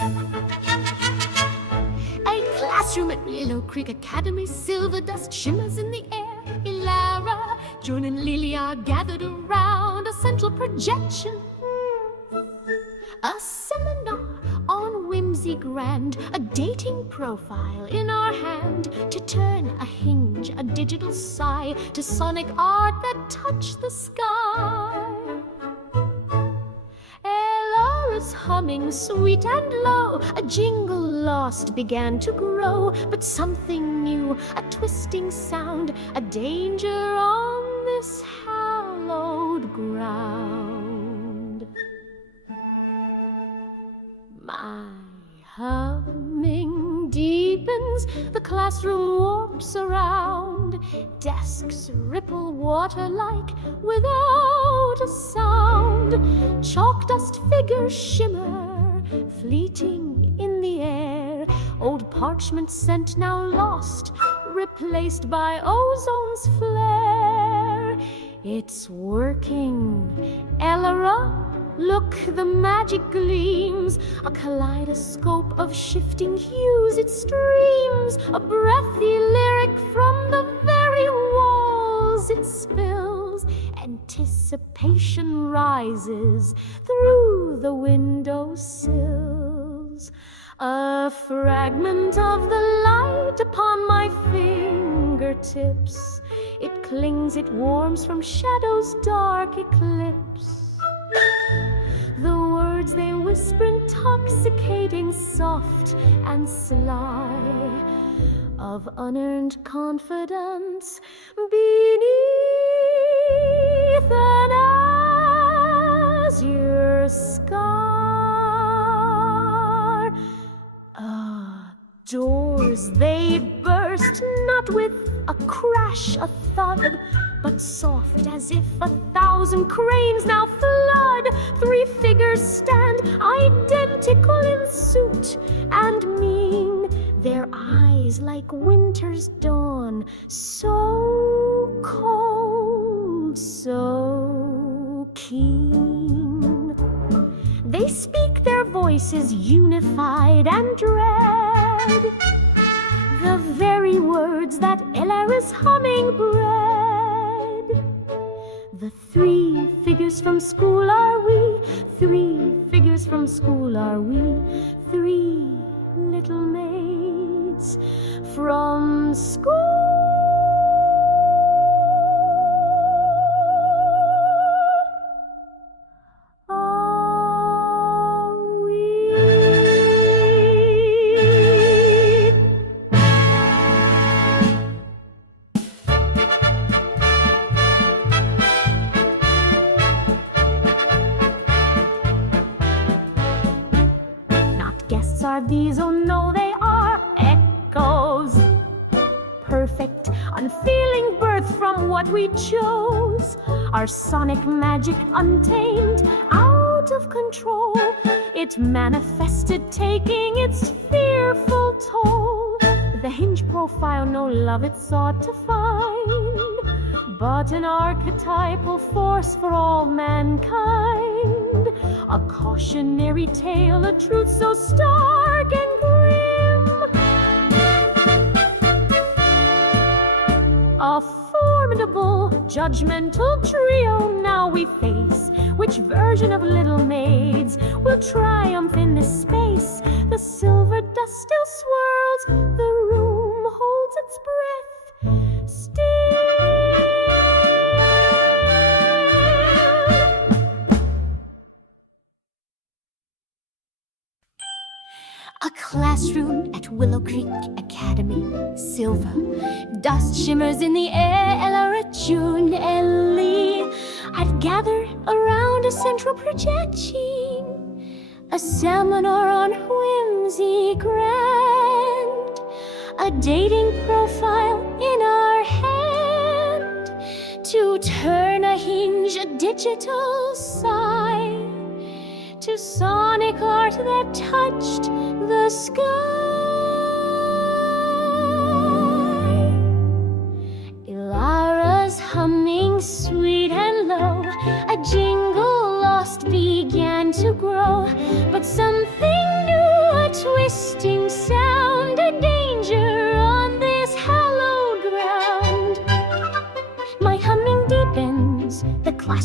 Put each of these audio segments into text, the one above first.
A classroom at Willow Creek Academy, silver dust shimmers in the air. Elara, June and Lily are gathered around a central projection. A seminar on whimsy grand, a dating profile in our hand, to turn a hinge, a digital sigh, to sonic art that touch the sky. Elara's humming sweet and low, a jingle lost began to grow, but something new, a twisting sound, a danger on this hallowed ground. My humming deepens, the classroom warps around, desks ripple water-like without a sound. Chalk dust figures shimmer, fleeting in the air. Old parchment scent now lost, replaced by ozone's flare. It's working, Elara. Look, the magic gleams, a kaleidoscope of shifting hues it streams, a breathy lyric from the very walls it spills. Anticipation rises through the window sills. A fragment of the light upon my fingertips. It clings, it warms from shadow's dark eclipse. The words they whisper intoxicating, soft and sly, of unearned confidence beneath an azure sky. Doors they burst, not with a crash, a thud, but soft as if 1,000 cranes now flood. 3 figures stand, identical in suit and mien, their eyes like winter's dawn, so cold, so keen. They speak, their voices unified and dread, the very words that Elara's humming bred. The 3 figures from school are we, 3 figures from school are we, 3 little maids from school. Are these? Oh no, they are echoes. Perfect, unfeeling birth from what we chose. Our sonic magic untamed, out of control. It manifested, taking its fearful toll. The hinge profile, no love it sought to find, but an archetypal force for all mankind. A cautionary tale, a truth so stark and grim. A formidable, judgmental trio now we face. Which version of little maids will triumph in this space? The silver dust still swirls, the room holds its breath still. A classroom at Willow Creek Academy, silver dust shimmers in the air. Elara, June, and Lee, I'd gather around a central projection, a seminar on whimsy grand, a dating profile in our hand, to turn a hinge, a digital sigh, to sonic art that touched the sky. Elara's humming sweet and low, a jingle lost began to grow, but something new,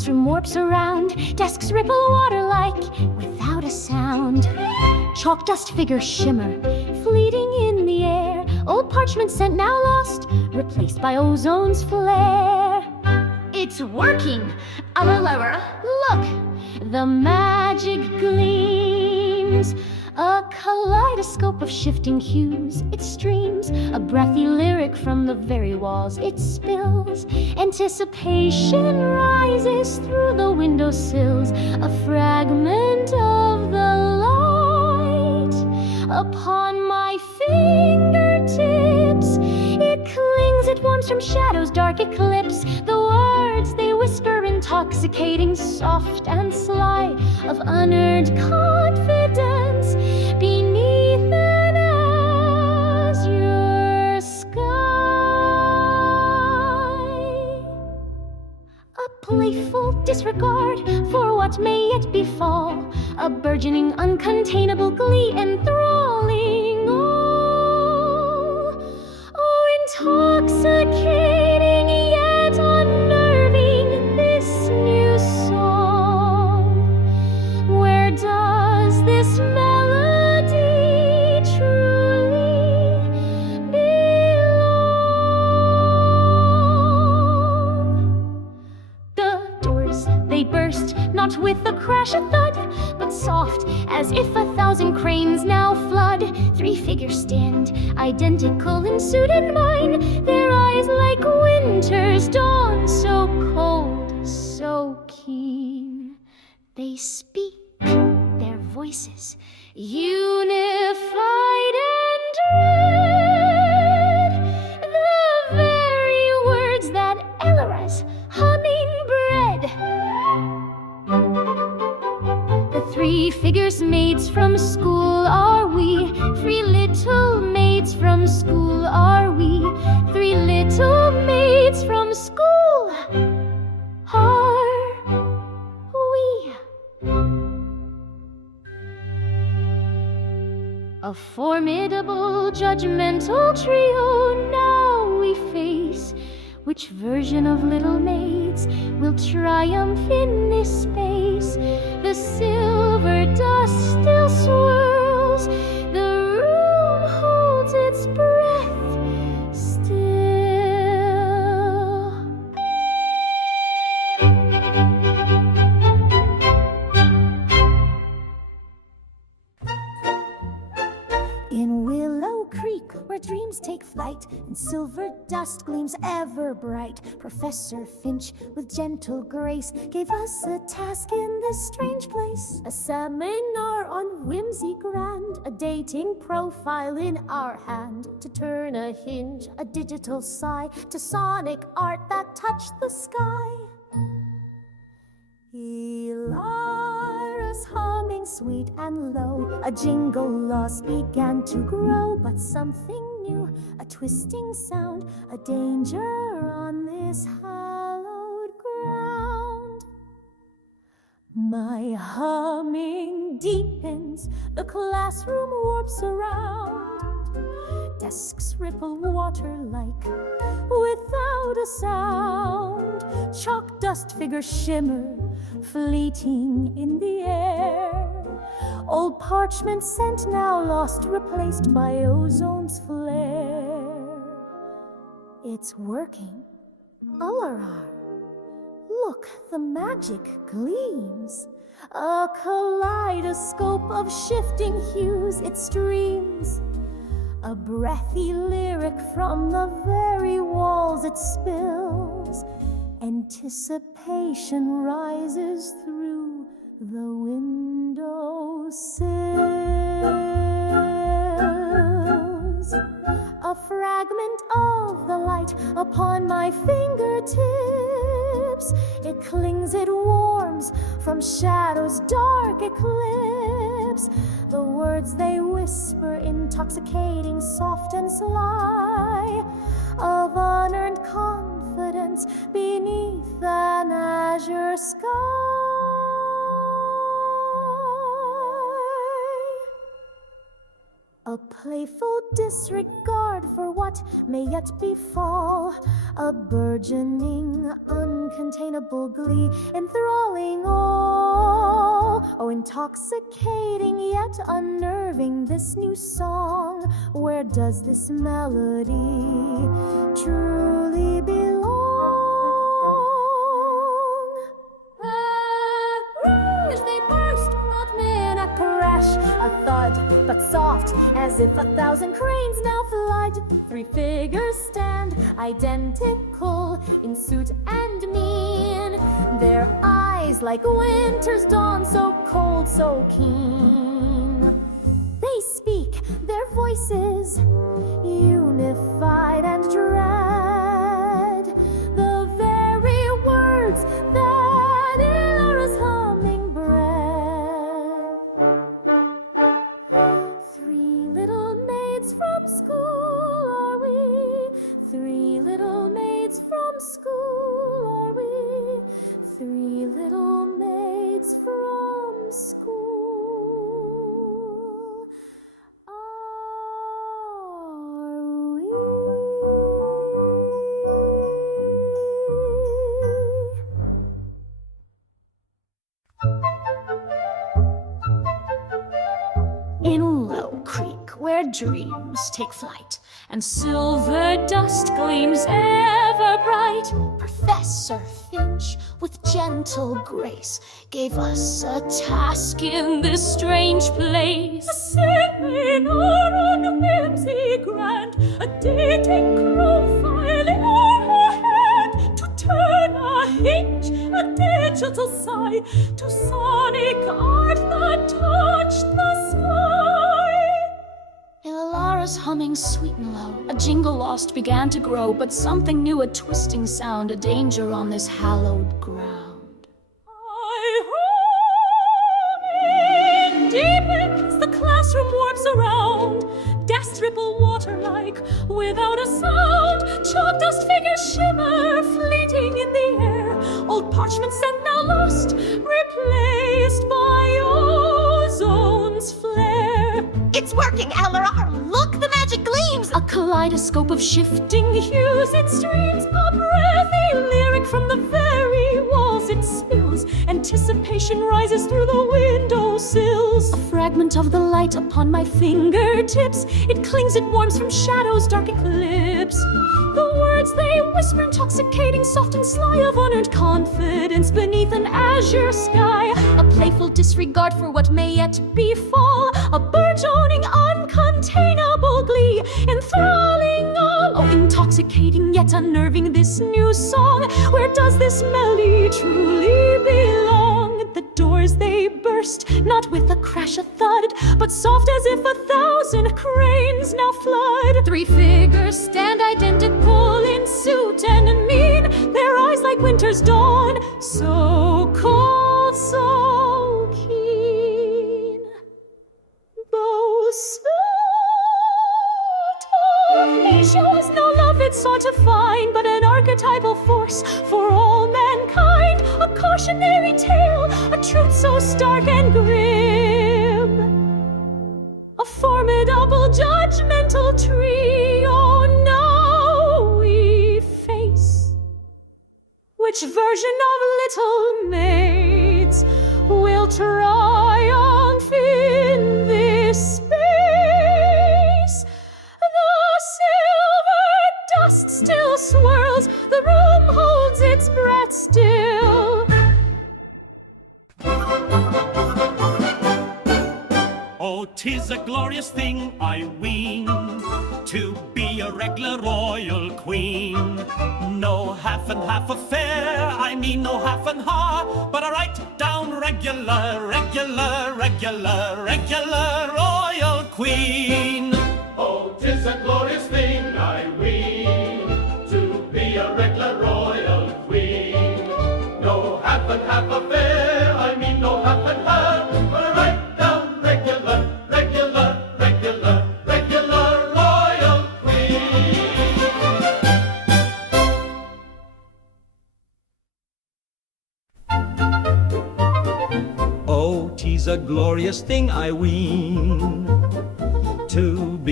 classroom warps around, desks ripple water like without a sound. Chalk dust figures shimmer, fleeting in the air. Old parchment scent now lost, replaced by ozone's flare. It's working! Look, the magic gleams. A kaleidoscope of shifting hues, it streams. A breathy lyric from the very walls it spills. Anticipation rises through the windowsills. A fragment of the light upon my fingertips. It clings, it warms from shadows, dark eclipse. The words they whisper, intoxicating, soft and sly, of unearned confidence beneath an azure sky. A playful disregard for what may yet befall, a burgeoning, uncontainable glee enthralling all. Oh, intoxicating yet unnerving, this new song. Where does this melody truly belong? The doors, they burst, not with a crash, a thud, but soft, as if 1,000 cranes now flood. 3 figures stand, identical in suit and mine, their eyes like winter's dawn, so cold, so keen. They speak, their voices unified and dread, the very words that Elara's humming bred. The 3 figures maids from school are we, 3 little maids from school are we, 3 little maids from school are we. A formidable, judgmental trio now we face. Which version of little maids will triumph in this space? The silver dust still swirls, the room holds its breath still. In Willow Creek, where dreams take flight and silver dust gleams ever bright, Professor Finch, with gentle grace, gave us a task in this strange place. A seminar on whimsy grand, a dating profile in our hand, to turn a hinge, a digital sigh, to sonic art that touched the sky. Elara's humming sweet and low, a jingle loss began to grow, but something new, a twisting sound, a danger on this hallowed ground. My humming deepens, the classroom warps around, desks ripple water like without a sound. Chalk dust figures shimmer, fleeting in the air. Old parchment scent now lost, replaced by ozone's flare. It's working. Alarar. Look, the magic gleams. A kaleidoscope of shifting hues, it streams. A breathy lyric from the very walls it spills. Anticipation rises through the windowsills. A fragment of the light upon my fingertips. It clings, it warms from shadows, dark eclipse. The words they whisper, intoxicating, soft and sly, of unearned confidence beneath an azure sky. A playful disregard for what may yet befall, a burgeoning uncontainable glee, enthralling all. Oh, intoxicating yet unnerving, this new song. Where does this melody truly belong? As they burst, not men a crash, a thud, but soft, as if 1,000 cranes now flood. 3 figures stand, identical in suit and mien. Their eyes like winter's dawn, so cold, so keen. They speak, their voices unified and dread. The very words that Ilara's humming bred. 3 little maids from school are we. 3 little maids from school are we. 3 little maids from school are we. In Willow Creek, where dreams take flight and silver dust gleams ever bright, Professor Finch, with gentle grace, gave us a task in this strange place. A seminar on whimsy grand, a dating profile in her hand, to turn a hinge, a digital sigh, to sonic art that touched the sky. Ilara's humming sweet and low, a jingle lost began to grow, but something new, a twisting sound, a danger on this hallowed ground. It deepens, the classroom warps around, desks ripple water-like, without a sound. Chalk dust figures shimmer, fleeting in the air, old parchments and now lost, replaced by ozone's flare. It's working, Eleanor! Look, the magic gleams! A kaleidoscope of shifting hues, it streams, a breathy lyric from the very walls it spills. Anticipation rises through the windowsills. A fragment of the light upon my fingertips, it clings, it warms from shadows, dark eclipse. The words they whisper, intoxicating, soft and sly, of unearned confidence beneath an azure sky. A playful disregard for what may yet befall, a burgeoning, uncontainable glee, enthralling all. Oh, intoxicating yet unnerving, this new song. Where does this melody truly belong? The doors they burst, not with a crash, a thud, but soft as if 1,000 cranes now flood. 3 figures stand identical in suit and mien, their eyes like winter's dawn, so cold, so keen. Though subtle, he shows no love it sought to find, but an archetypal force for all mankind. A cautionary tale, a truth so stark and grim. A formidable, judgmental trio now we face. Which version of little maids will triumph in this space? The silver dust still swirls, the room holds its breath still. Oh, 'tis a glorious thing, I ween, to be a regular royal queen. No half and half affair, I mean no half and half, but a right down regular, regular, regular, regular royal queen. Oh, 'tis a glorious thing, I ween, to be a regular royal queen. No half and half affair, I mean no half and half, but a right down regular, regular, regular, regular royal queen. Oh, 'tis a glorious thing, I ween, to be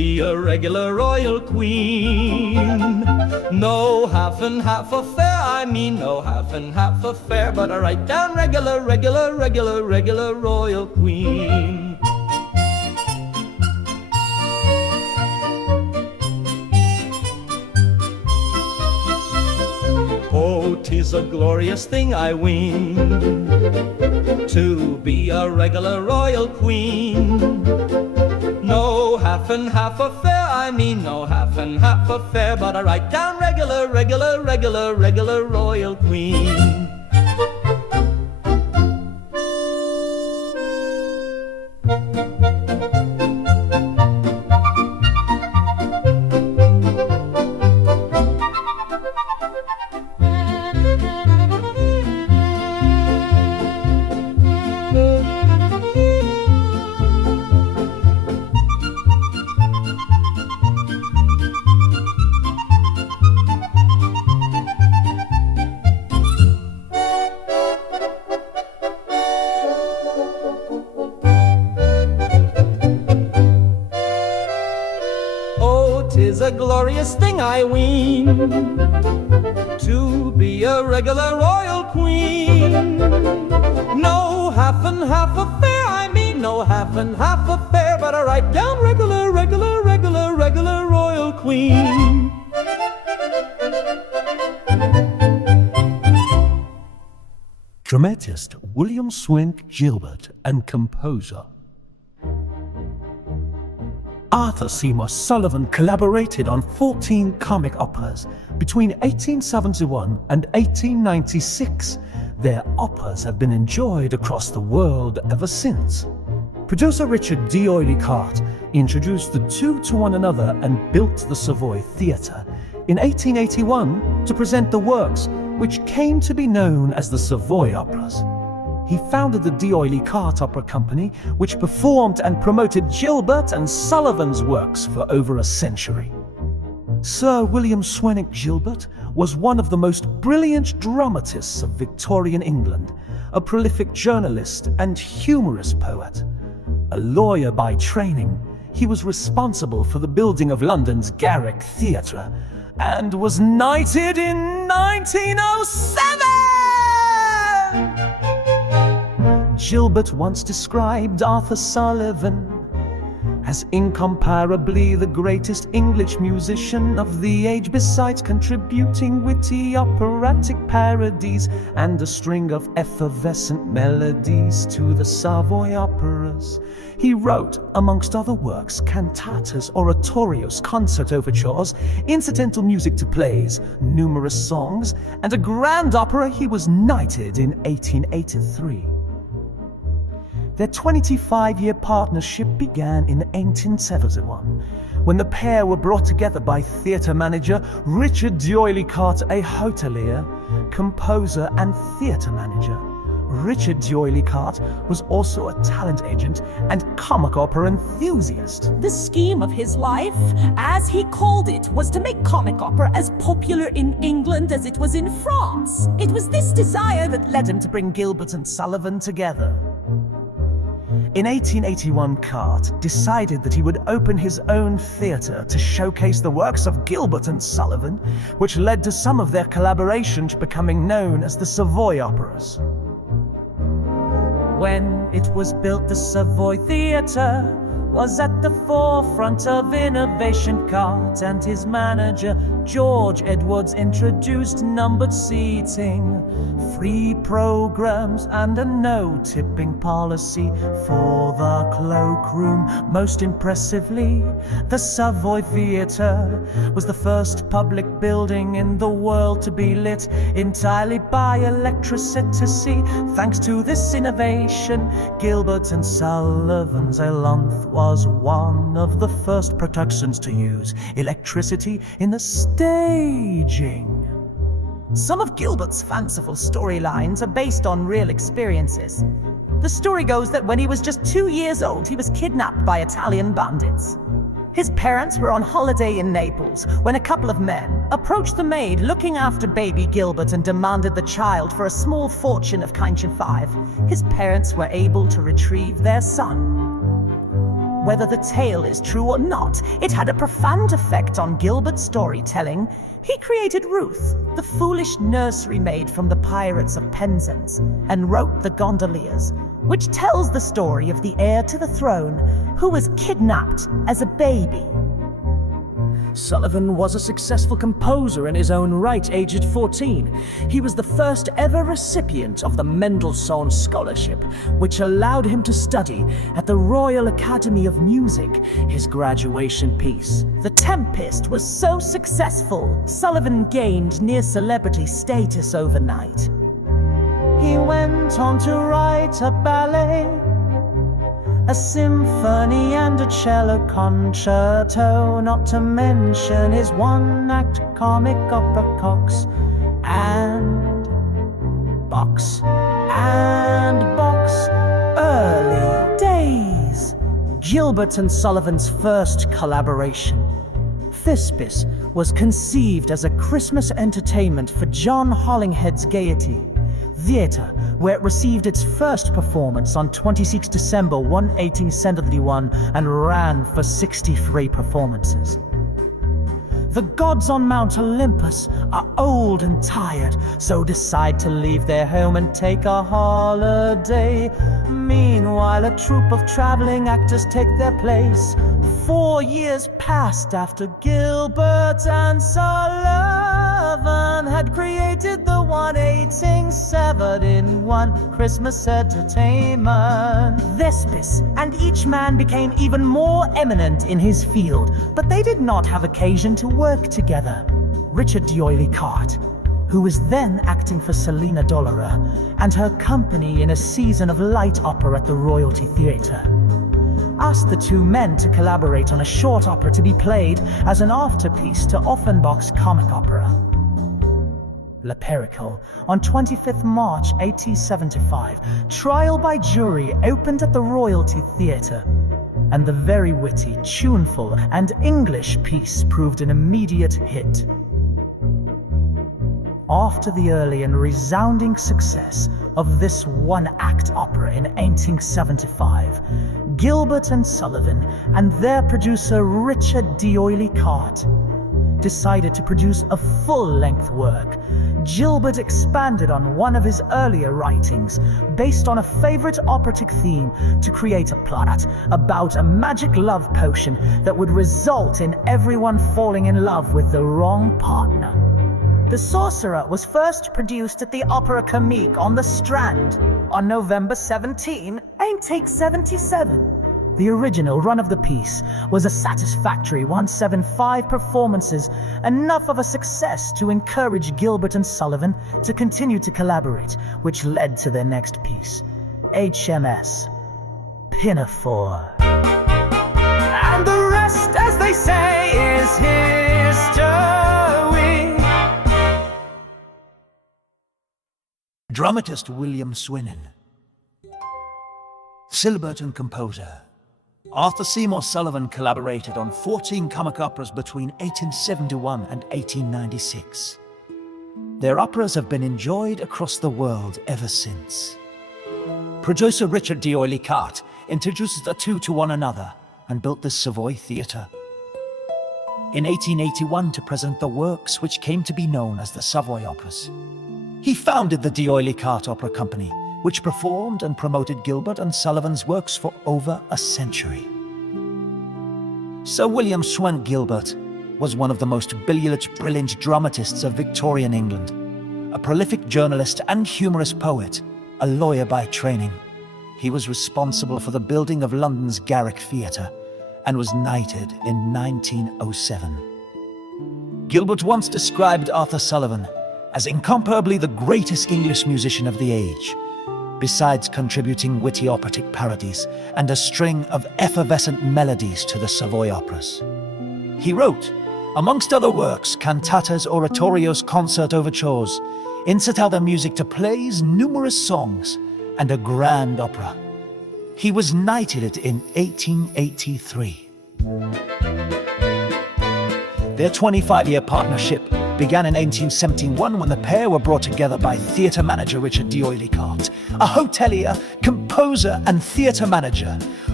be a regular royal queen. No half and half affair, I mean no half and half affair, but I write down regular, regular, regular, regular royal queen. Oh, 'tis a glorious thing, I ween, to be a regular royal queen. No half and half affair, I mean no half and half affair, but I write down regular, regular, regular, regular royal queen. Tis a glorious thing, I ween, to be a regular royal queen. No half and half affair, I mean no half and half affair, but I write down regular, regular, regular, regular royal queen. Dramatist William Swink Gilbert and composer Arthur Seymour Sullivan collaborated on 14 comic operas between 1871 and 1896. Their operas have been enjoyed across the world ever since. Producer Richard D'Oyly-Carte introduced the two to one another and built the Savoy Theatre in 1881 to present the works which came to be known as the Savoy Operas. He founded the D'Oyly-Carte Opera Company, which performed and promoted Gilbert and Sullivan's works for over a century. Sir William Swink Gilbert was one of the most brilliant dramatists of Victorian England, a prolific journalist and humorous poet. A lawyer by training, he was responsible for the building of London's Garrick Theatre and was knighted in 1907! Gilbert once described Arthur Sullivan as incomparably the greatest English musician of the age, besides contributing witty operatic parodies and a string of effervescent melodies to the Savoy operas. He wrote, amongst other works, cantatas, oratorios, concert overtures, incidental music to plays, numerous songs, and a grand opera. He was knighted in 1883. Their 25-year partnership began in 1871, when the pair were brought together by theatre manager Richard D'Oyly-Carte, a hotelier, composer, and theatre manager. Richard D'Oyly-Carte was also a talent agent and comic opera enthusiast. The scheme of his life, as he called it, was to make comic opera as popular in England as it was in France. It was this desire that led him to bring Gilbert and Sullivan together. In 1881, Carte decided that he would open his own theatre to showcase the works of Gilbert and Sullivan, which led to some of their collaboration becoming known as the Savoy Operas. When it was built, the Savoy Theatre was at the forefront of innovation. Carte and his manager, George Edwards, introduced numbered seating, free programs, and a no-tipping policy for the cloakroom. Most impressively, the Savoy Theatre was the first public building in the world to be lit entirely by electricity. Thanks to this innovation, Gilbert and Sullivan's Elanth was one of the first productions to use electricity in the staging. Some of Gilbert's fanciful storylines are based on real experiences. The story goes that when he was just 2 years old, he was kidnapped by Italian bandits. His parents were on holiday in Naples when a couple of men approached the maid looking after baby Gilbert and demanded the child for a small fortune of 5. His parents were able to retrieve their son. Whether the tale is true or not, it had a profound effect on Gilbert's storytelling. He created Ruth, the foolish nursery maid from the Pirates of Penzance, and wrote The Gondoliers, which tells the story of the heir to the throne who was kidnapped as a baby. Sullivan was a successful composer in his own right, aged 14. He was the first ever recipient of the Mendelssohn Scholarship, which allowed him to study at the Royal Academy of Music, his graduation piece. The Tempest was so successful, Sullivan gained near celebrity status overnight. He went on to write a ballet, a symphony and a cello concerto, not to mention his one-act comic opera Cox and Box and Box. Early days. Gilbert and Sullivan's first collaboration, Thespis, was conceived as a Christmas entertainment for John Hollinghead's Gaiety Theatre, where it received its first performance on 26 December 1871 and ran for 63 performances. The gods on Mount Olympus are old and tired, so decide to leave their home and take a holiday. Meanwhile, a troupe of traveling actors take their place. 4 years passed after Gilbert and Sullivan had created the 1/18 severed in one Christmas entertainment. Thespis and each man became even more eminent in his field, but they did not have occasion to work together. Richard D'Oyly Carte, who was then acting for Selina Dollara and her company in a season of light opera at the Royalty Theatre, asked the two men to collaborate on a short opera to be played as an afterpiece to Offenbach's comic opera, La Pericole. On 25th March 1875, Trial by Jury opened at the Royalty Theatre, and the very witty, tuneful, and English piece proved an immediate hit. After the early and resounding success of this one-act opera in 1875, Gilbert and Sullivan and their producer Richard D'Oyly Carte decided to produce a full-length work. Gilbert expanded on one of his earlier writings based on a favorite operatic theme to create a plot about a magic love potion that would result in everyone falling in love with the wrong partner. The Sorcerer was first produced at the Opera Comique on the Strand on November 17, 1877. The original run of the piece was a satisfactory 175 performances, enough of a success to encourage Gilbert and Sullivan to continue to collaborate, which led to their next piece, HMS Pinafore. And the rest, as they say, is history. Dramatist William Swinnon. Gilbert and composer Arthur Seymour Sullivan collaborated on 14 comic operas between 1871 and 1896. Their operas have been enjoyed across the world ever since. Producer Richard D'Oyly Carte introduced the two to one another and built the Savoy Theatre in 1881 to present the works which came to be known as the Savoy Operas. He founded the D'Oyly Carte Opera Company, which performed and promoted Gilbert and Sullivan's works for over a century. Sir William Swan Gilbert was one of the most brilliant dramatists of Victorian England, a prolific journalist and humorous poet, a lawyer by training. He was responsible for the building of London's Garrick Theatre and was knighted in 1907. Gilbert once described Arthur Sullivan as incomparably the greatest English musician of the age, besides contributing witty operatic parodies and a string of effervescent melodies to the Savoy operas. He wrote, amongst other works, cantatas, oratorios, concert overtures, incidental music to plays, numerous songs, and a grand opera. He was knighted in 1883. Their 25-year partnership began in 1871 when the pair were brought together by theatre manager Richard D'Oyly Carte, a hotelier, composer, and theatre manager.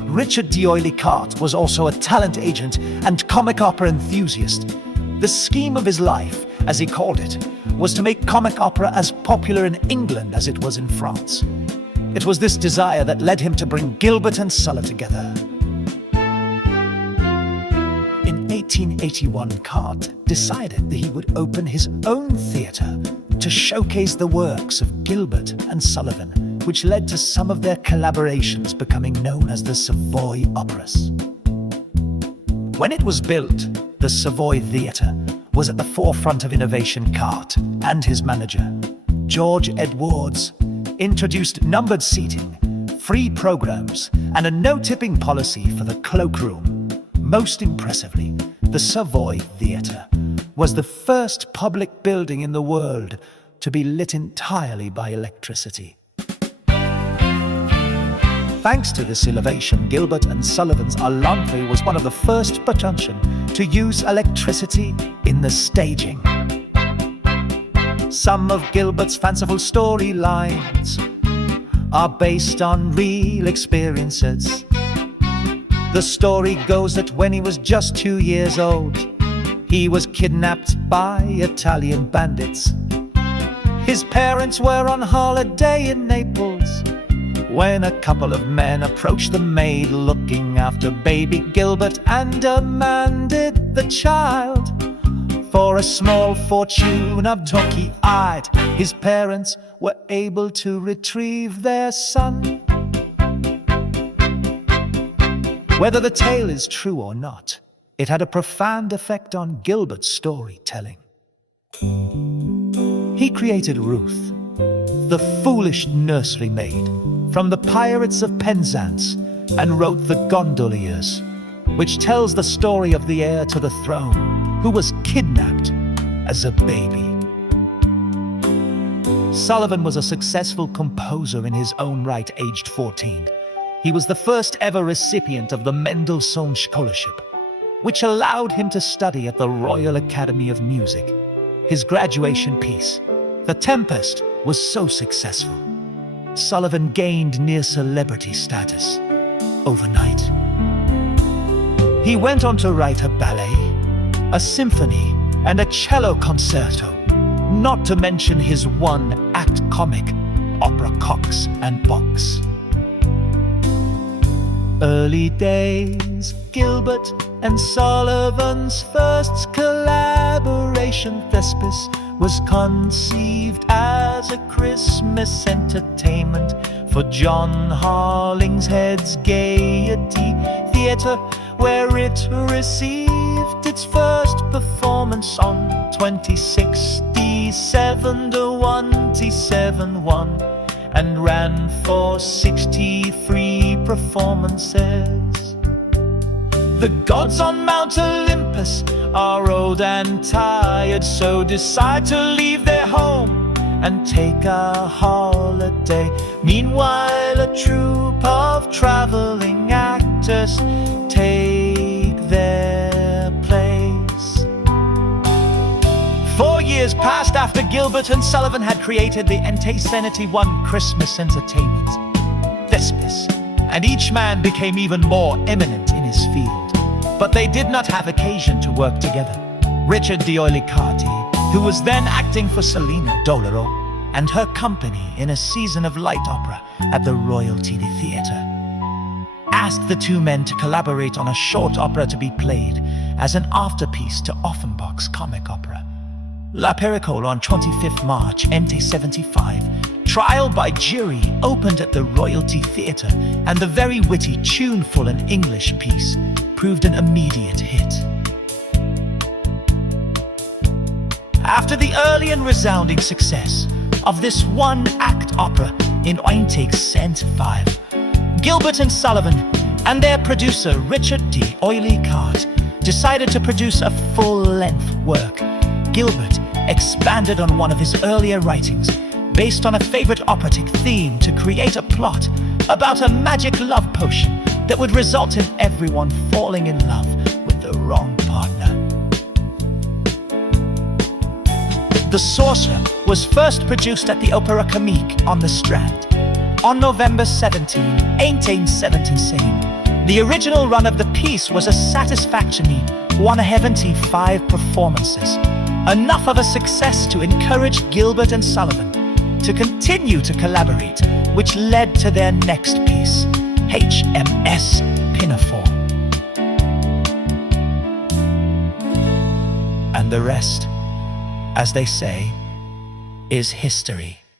Richard D'Oyly Carte was also a talent agent and comic opera enthusiast. The scheme of his life, as he called it, was to make comic opera as popular in England as it was in France. It was this desire that led him to bring Gilbert and Sullivan together. In 1881, Carte decided that he would open his own theatre to showcase the works of Gilbert and Sullivan, which led to some of their collaborations becoming known as the Savoy Operas. When it was built, the Savoy Theatre was at the forefront of innovation. Carte and his manager, George Edwards, introduced numbered seating, free programs, and a no-tipping policy for the cloakroom. Most impressively, the Savoy Theatre was the first public building in the world to be lit entirely by electricity. Thanks to this innovation, Gilbert and Sullivan's L'Entrée was one of the first production to use electricity in the staging. Some of Gilbert's fanciful storylines are based on real experiences. The story goes that when he was just 2 years old, he was kidnapped by Italian bandits. His parents were on holiday in Naples when a couple of men approached the maid looking after baby Gilbert and demanded the child. For a small fortune of Turkey-eyed, his parents were able to retrieve their son. Whether the tale is true or not, it had a profound effect on Gilbert's storytelling. He created Ruth, the foolish nursery maid, from the Pirates of Penzance, and wrote The Gondoliers, which tells the story of the heir to the throne who was kidnapped as a baby. Sullivan was a successful composer in his own right, aged 14. He was the first ever recipient of the Mendelssohn Scholarship, which allowed him to study at the Royal Academy of Music. His graduation piece, The Tempest, was so successful, Sullivan gained near celebrity status overnight. He went on to write a ballet, a symphony, and a cello concerto, not to mention his one-act comic opera Cox and Box. Early days, Gilbert and Sullivan's first collaboration, Thespis, was conceived as a Christmas entertainment for John Harlingshead's Gaiety Theatre, where it received its first performance on 2067-1T71 and ran for 63 performances. The gods on Mount Olympus are old and tired, so decide to leave their home and take a holiday. Meanwhile, a troupe of traveling actors take their place. 4 years passed after Gilbert and Sullivan had created the NT71 Christmas entertainment, Thespis, and each man became even more eminent in his field. But they did not have occasion to work together. Richard D'Oyly Carte, who was then acting for Selina Doloro and her company in a season of light opera at the Royal Theatre, asked the two men to collaborate on a short opera to be played as an afterpiece to Offenbach's comic opera, La Pericole. On 25th March 1875, Trial by Jury opened at the Royalty Theatre, and the very witty, tuneful and English piece proved an immediate hit. After the early and resounding success of this one-act opera in 1875, Gilbert and Sullivan and their producer Richard D'Oyly Carte decided to produce a full-length work. Gilbert expanded on one of his earlier writings based on a favorite operatic theme to create a plot about a magic love potion that would result in everyone falling in love with the wrong partner. The Sorcerer was first produced at the Opera Comique on the Strand on November 17, 1877. The original run of the piece was a satisfactory 175 performances, enough of a success to encourage Gilbert and Sullivan to continue to collaborate, which led to their next piece, HMS Pinafore. And the rest, as they say, is history.